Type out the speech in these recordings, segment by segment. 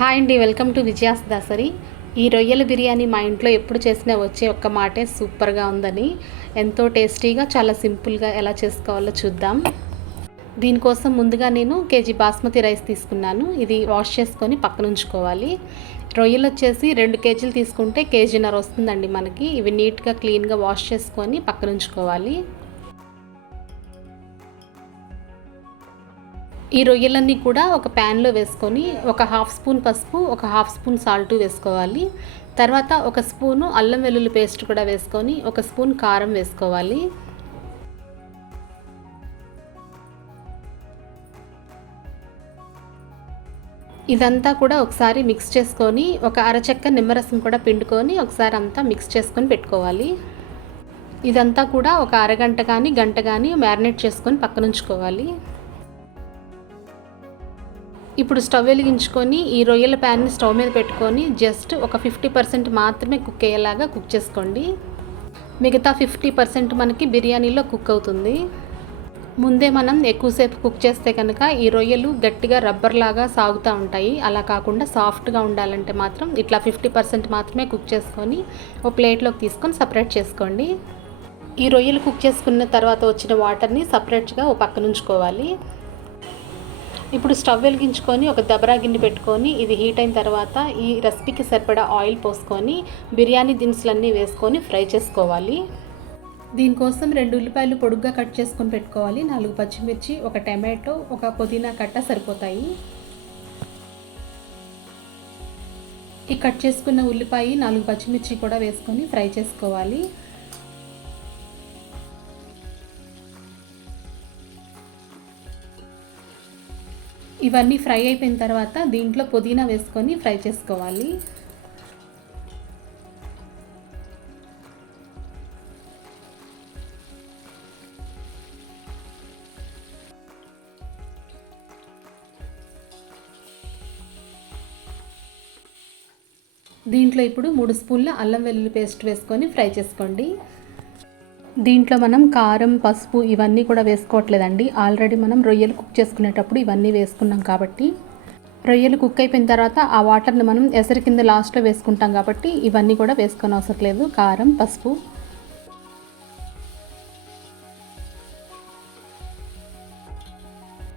Hi అండి, welcome to Vijaya's Dasari. ఈ రొయ్యల బిర్యానీ మా ఇంట్లో ఎప్పుడు చేసినా వచ్చే ఒక్క మాటే సూపర్గా ఉందని. ఎంతో టేస్టీగా చాలా సింపుల్గా ఎలా చేసుకోవాలో చూద్దాం. దీనికోసం ముందుగా నేను కేజీ బాస్మతి రైస్ తీసుకున్నాను. ఇది వాష్ చేసుకొని పక్కన ఉంచుకోవాలి. రొయ్యలు వచ్చేసి 2 కేజీలు తీసుకుంటే కేజీన్నర వస్తుందండి మనకి. ఇవి నీట్గా క్లీన్గా వాష్ చేసుకొని పక్కన ఉంచుకోవాలి. ఈ రొయ్యలన్నీ కూడా ఒక ప్యాన్లో వేసుకొని ఒక హాఫ్ స్పూన్ పసుపు, ఒక హాఫ్ స్పూన్ సాల్ట్ వేసుకోవాలి. తర్వాత ఒక స్పూను అల్లం వెల్లుల్లి పేస్ట్ కూడా వేసుకొని ఒక స్పూన్ కారం వేసుకోవాలి. ఇదంతా కూడా ఒకసారి మిక్స్ చేసుకొని ఒక అరచెక్క నిమ్మరసం కూడా పిండుకొని ఒకసారి అంతా మిక్స్ చేసుకొని పెట్టుకోవాలి. ఇదంతా కూడా ఒక అరగంట కానీ గంట కానీ మ్యారినేట్ చేసుకొని పక్కన ఉంచుకోవాలి. ఇప్పుడు స్టవ్ వెలిగించుకొని ఈ రొయ్యల ప్యాన్ని స్టవ్ మీద పెట్టుకొని జస్ట్ ఒక 50% మాత్రమే కుక్ అయ్యేలాగా కుక్ చేసుకోండి. మిగతా 50% మనకి బిర్యానీలో కుక్ అవుతుంది. ముందే మనం ఎక్కువసేపు కుక్ చేస్తే కనుక ఈ రొయ్యలు గట్టిగా రబ్బర్ లాగా సాగుతూ ఉంటాయి. అలా కాకుండా సాఫ్ట్గా ఉండాలంటే మాత్రం ఇట్లా 50% మాత్రమే కుక్ చేసుకొని ఒక ప్లేట్లోకి తీసుకొని సపరేట్ చేసుకోండి. ఈ రొయ్యలు కుక్ చేసుకున్న తర్వాత వచ్చిన వాటర్ని సపరేట్గా ఒక పక్కన ఉంచుకోవాలి. ఇప్పుడు స్టవ్ వెలిగించుకొని ఒక దబరా గిన్నె పెట్టుకొని ఇది హీట్ అయిన తర్వాత ఈ రెసిపీకి సరిపడా ఆయిల్ పోసుకొని బిర్యానీ దినుసులన్నీ వేసుకొని ఫ్రై చేసుకోవాలి. దీనికోసం 2 ఉల్లిపాయలు పొడుగ్గా కట్ చేసుకొని పెట్టుకోవాలి. 4 పచ్చిమిర్చి, ఒక టమాటో, ఒక పుదీనా కట్ట సరిపోతాయి. ఈ కట్ చేసుకున్న ఉల్లిపాయ 4 పచ్చిమిర్చి కూడా వేసుకొని ఫ్రై చేసుకోవాలి. ఇవన్నీ ఫ్రై అయిపోయిన తర్వాత దీంట్లో పుదీనా వేసుకొని ఫ్రై చేసుకోవాలి. దీంట్లో ఇప్పుడు 3 స్పూన్ల అల్లం వెల్లుల్లి పేస్ట్ వేసుకొని ఫ్రై చేసుకోండి. దీంట్లో మనం కారం, పసుపు ఇవన్నీ కూడా వేసుకోవట్లేదండి. ఆల్రెడీ మనం రొయ్యలు కుక్ చేసుకునేటప్పుడు ఇవన్నీ వేసుకున్నాం కాబట్టి రొయ్యలు కుక్ అయిపోయిన తర్వాత ఆ వాటర్ని మనం ఎసరు కింద లాస్ట్లో వేసుకుంటాం కాబట్టి ఇవన్నీ కూడా వేసుకొని అవసరం లేదు. కారం, పసుపు.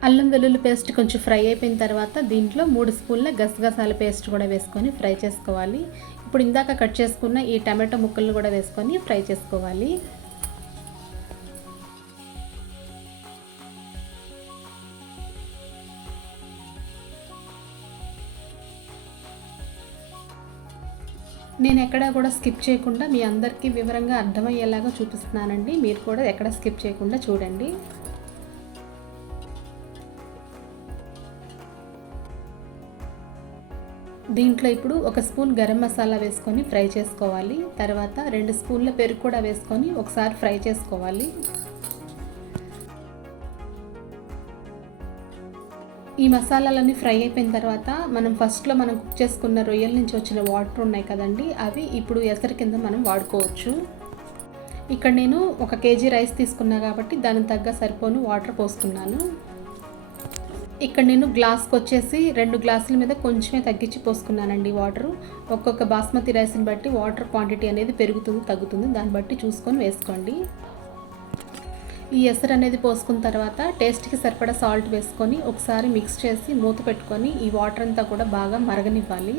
అల్లం వెల్లుల్లి పేస్ట్ కొంచెం ఫ్రై అయిపోయిన తర్వాత దీంట్లో 3 స్పూన్ల గసగసాల పేస్ట్ కూడా వేసుకొని ఫ్రై చేసుకోవాలి. ఇప్పుడు ఇందాక కట్ చేసుకున్న ఈ టమాటో ముక్కలను కూడా వేసుకొని ఫ్రై చేసుకోవాలి. నేను ఎక్కడా కూడా స్కిప్ చేయకుండా మీ అందరికీ వివరంగా అర్థమయ్యేలాగా చూపిస్తున్నానండి. మీరు కూడా ఎక్కడ స్కిప్ చేయకుండా చూడండి. దీంట్లో ఇప్పుడు ఒక స్పూన్ గరం మసాలా వేసుకొని ఫ్రై చేసుకోవాలి. తర్వాత 2 స్పూన్ల పెరుగు కూడా వేసుకొని ఒకసారి ఫ్రై చేసుకోవాలి. ఈ మసాలాలన్నీ ఫ్రై అయిపోయిన తర్వాత మనం ఫస్ట్లో కుక్ చేసుకున్న రొయ్యల నుంచి వచ్చిన వాటర్ ఉన్నాయి కదండి, అవి ఇప్పుడు ఎసరు కింద మనం వాడుకోవచ్చు. ఇక్కడ నేను 1 కేజీ రైస్ తీసుకున్నా కాబట్టి దానికి తగ్గ సరిపోను వాటర్ పోసుకున్నాను. ఇక్కడ నేను గ్లాస్కి వచ్చేసి 2 గ్లాసుల మీద కొంచెమే తగ్గించి పోసుకున్నానండి వాటరు. ఒక్కొక్క బాస్మతి రైస్ని బట్టి వాటర్ క్వాంటిటీ అనేది పెరుగుతుంది తగ్గుతుంది, దాన్ని బట్టి చూసుకొని వేసుకోండి. ఈ ఎసరు అనేది పోసుకున్న తర్వాత టేస్ట్కి సరిపడా సాల్ట్ వేసుకొని ఒకసారి మిక్స్ చేసి మూత పెట్టుకొని ఈ వాటర్ అంతా కూడా బాగా మరగనివ్వాలి.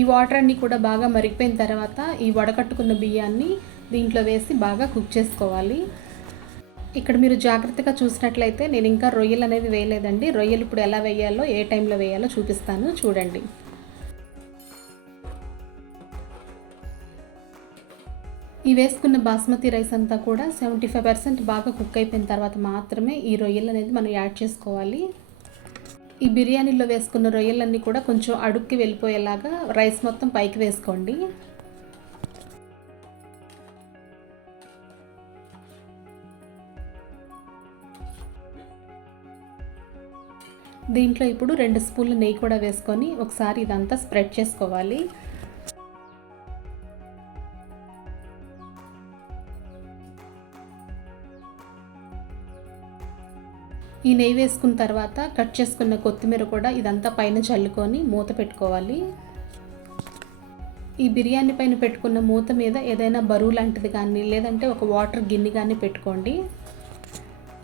ఈ వాటర్ అన్నీ కూడా బాగా మరిగిపోయిన తర్వాత ఈ వడకట్టుకున్న బియ్యాన్ని దీంట్లో వేసి బాగా కుక్ చేసుకోవాలి. ఇక్కడ మీరు జాగ్రత్తగా చూసినట్లయితే నేను ఇంకా రొయ్యలు అనేది వేయలేదండి. రొయ్యలు ఇప్పుడు ఎలా వేయాలో, ఏ టైంలో వేయాలో చూపిస్తాను చూడండి. ఈ వేసుకున్న బాస్మతి రైస్ అంతా కూడా 75% బాగా కుక్ అయిపోయిన తర్వాత మాత్రమే ఈ రొయ్యలు అనేది మనం యాడ్ చేసుకోవాలి. ఈ బిర్యానీలో వేసుకున్న రొయ్యలన్నీ కూడా కొంచెం అడుక్కి వెళ్ళిపోయేలాగా రైస్ మొత్తం పైకి వేసుకోండి. దీంట్లో ఇప్పుడు 2 స్పూన్ల నెయ్యి కూడా వేసుకొని ఒకసారి ఇదంతా స్ప్రెడ్ చేసుకోవాలి. ఈ నెయ్యి వేసుకున్న తర్వాత కట్ చేసుకున్న కొత్తిమీర కూడా ఇదంతా పైన చల్లుకొని మూత పెట్టుకోవాలి. ఈ బిర్యానీ పైన పెట్టుకున్న మూత మీద ఏదైనా బరువు లాంటిది కానీ లేదంటే ఒక వాటర్ గిన్నె కానీ పెట్టుకోండి.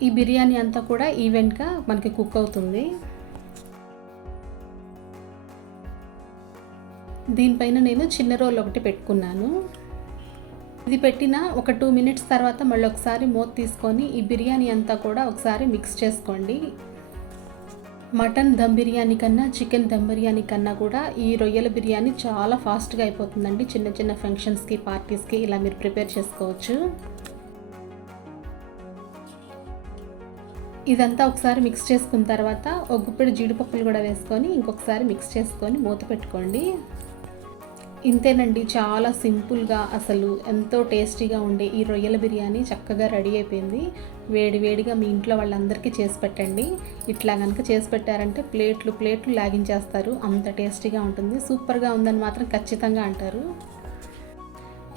ఈ బిర్యానీ అంతా కూడా ఈవెంట్గా మనకి కుక్ అవుతుంది. దీనిపైన నేను చిన్న రోల్ ఒకటి పెట్టుకున్నాను. ఇది పెట్టిన ఒక 2 మినిట్స్ తర్వాత మళ్ళీ ఒకసారి మూత తీసుకొని ఈ బిర్యానీ అంతా కూడా ఒకసారి మిక్స్ చేసుకోండి. మటన్ దమ్ బిర్యానీ కన్నా చికెన్ దమ్ బిర్యానీ కన్నా కూడా ఈ రొయ్యల బిర్యానీ చాలా ఫాస్ట్గా అయిపోతుందండి. చిన్న చిన్న ఫంక్షన్స్కి, పార్టీస్కి ఇలా మీరు ప్రిపేర్ చేసుకోవచ్చు. ఇదంతా ఒకసారి మిక్స్ చేసుకున్న తర్వాత ఒక గుప్పెడు జీడిపప్పులు కూడా వేసుకొని ఇంకొకసారి మిక్స్ చేసుకొని మూత పెట్టుకోండి. ఇంతేనండి, చాలా సింపుల్గా అసలు ఎంతో టేస్టీగా ఉండే ఈ రొయ్యల బిర్యానీ చక్కగా రెడీ అయిపోయింది. వేడివేడిగా మీ ఇంట్లో వాళ్ళందరికీ చేసి పెట్టండి. ఇట్లా కనుక చేసి పెట్టారంటే ప్లేట్లు ప్లేట్లు లాగించేస్తారు, అంత టేస్టీగా ఉంటుంది. సూపర్గా ఉందని మాత్రం ఖచ్చితంగా అంటారు.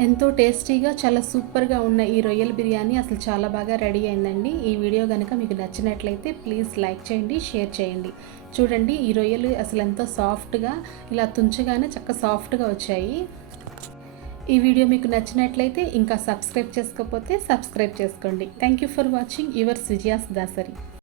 ఎంతో టేస్టీగా చాలా సూపర్గా ఉన్న ఈ రొయ్యల బిర్యానీ అసలు చాలా బాగా రెడీ అయిందండి. ఈ వీడియో కనుక మీకు నచ్చినట్లయితే ప్లీజ్ లైక్ చేయండి, షేర్ చేయండి. చూడండి, ఈ రొయ్యలు అసలు ఎంతో సాఫ్ట్గా ఇలా తుంచగానే చక్కగా సాఫ్ట్గా వచ్చాయి. ఈ వీడియో మీకు నచ్చినట్లయితే ఇంకా సబ్స్క్రైబ్ చేసుకోకపోతే సబ్స్క్రైబ్ చేసుకోండి. Thank you for watching your Vijaya's Dasari.